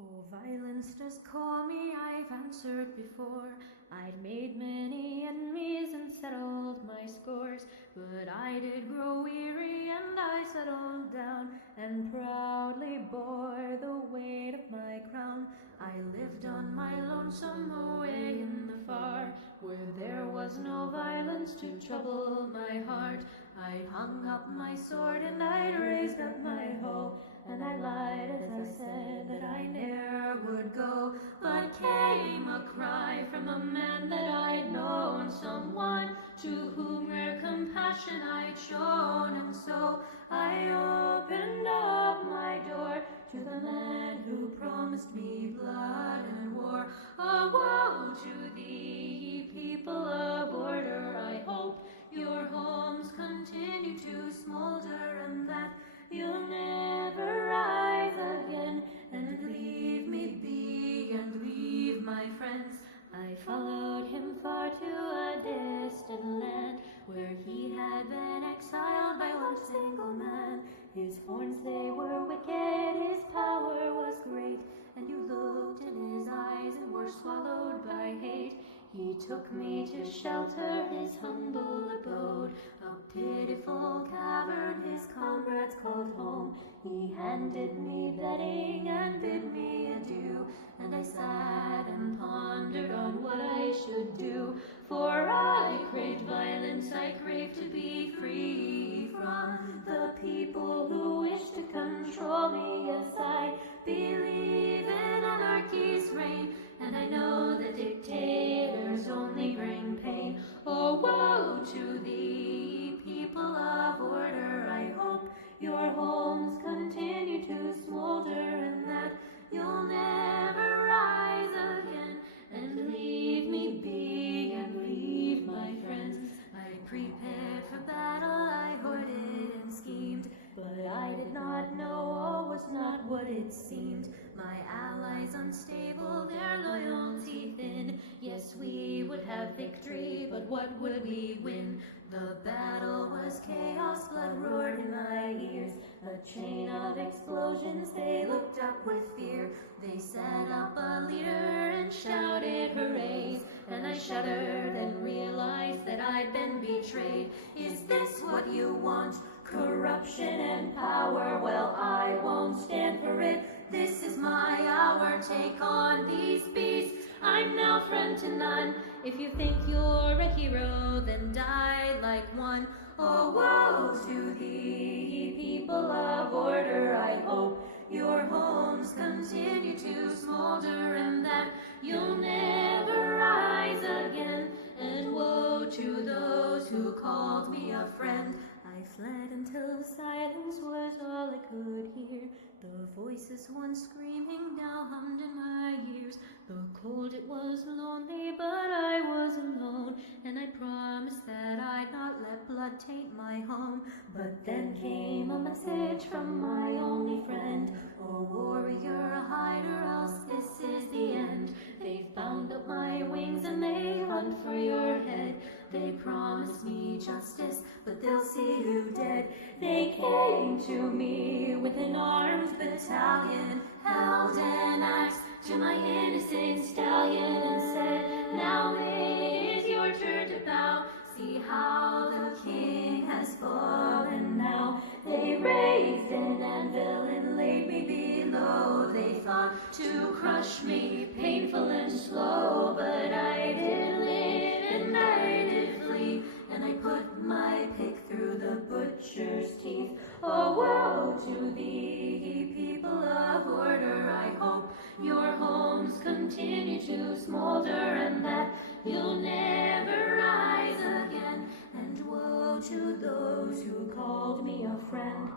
Oh, violence does call me, I've answered before. I'd made many enemies and settled my scores, but I did grow weary and I settled down and proudly bore the weight of my crown. I lived on my lonesome away in the far, where there was no violence to trouble my heart. I'd hung up my sword and I'd raised up my hoe, and I lied as I said that I ne'er would go. But came a cry from a man that I'd known, someone to whom rare compassion I'd shown, and so I opened up my door to the man who promised me blood and war. Oh, woe to thee, ye people of order! I hope your homes continue to smolder, and that you'll never rise again and leave me be and leave my friends. I followed him far to a distant land, where he had been exiled by one single man. His horns, they were wicked, his power was great, and you looked in his eyes and were swallowed by hate. He took me to shelter his humble abode, a pitiful cavern his comrades called home. He handed me bedding and bid me adieu, and I sat and pondered on what I should do. For I craved violence, I craved to be free from the people who wish to control me. Yes, I believe in anarchy's reign, and I know that dictators only bring pain. Oh, woe to thee, people of order! I hope your homes continue to smolder, and that you'll never rise again and leave me be and leave my friends. I prepared for battle, I hoarded and schemed, but I did not know all was not what it seemed. My allies unstable, their loyalty thin. Yes, we would have victory, but what would we win? The battle was chaos, blood roared in my ears. A chain of explosions, they looked up with fear. They set up a leader and shouted hoorays, and I shuddered and realized that I'd been betrayed. Is this what you want? Corruption and power? Well, I won't stand for it. This is my hour. Take on these beasts. I'm now friend to none. If you think you're a hero, then die like one. Oh, woe to thee, ye people of order! I hope your homes continue to smolder, and that you'll never rise again. And woe to those who called me a friend. I fled until silence was all I could hear. The voices once screaming now hummed in my ears. Though cold it was lonely, but I was alone, and I promised that I'd not let blood taint my home. But then came a message from my only friend. Oh, warrior, hide or else this is the end. They've bound up my wings and they hunt for your head. They promised me justice, but they'll see you dead. They came to me with an armed battalion, held an axe to my innocent stallion, and said, now it is your turn to bow. See how the king has fallen now. They raised an anvil and laid me below. They thought to crush me, painful and slow, but I did live and I did flee, and I put my pick through the butcher's teeth. Oh, woe to thee, ye people of order! I hope your homes continue to smolder, and that you'll never rise again. And woe to those who called me a friend.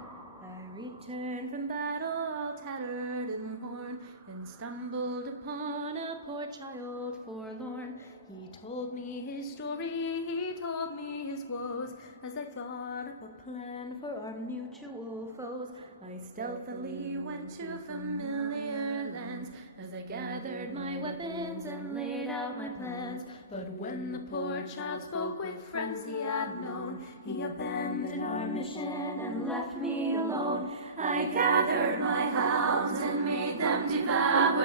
I returned from battle all tattered and worn, and stumbled upon a poor child forlorn. He told me his story, he told me his woes, as I thought of a plan for our mutual foes. I stealthily went to familiar lands, as I gathered my weapons and laid out my plans. But when the poor child spoke with friends he had known, he abandoned our mission and left me alone. I gathered my hounds and made them devour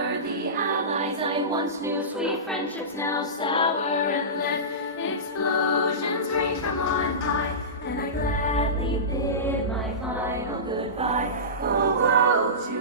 once new sweet friendships now sour and lit. Explosions rain from on high, and I gladly bid my final goodbye. Oh, woe to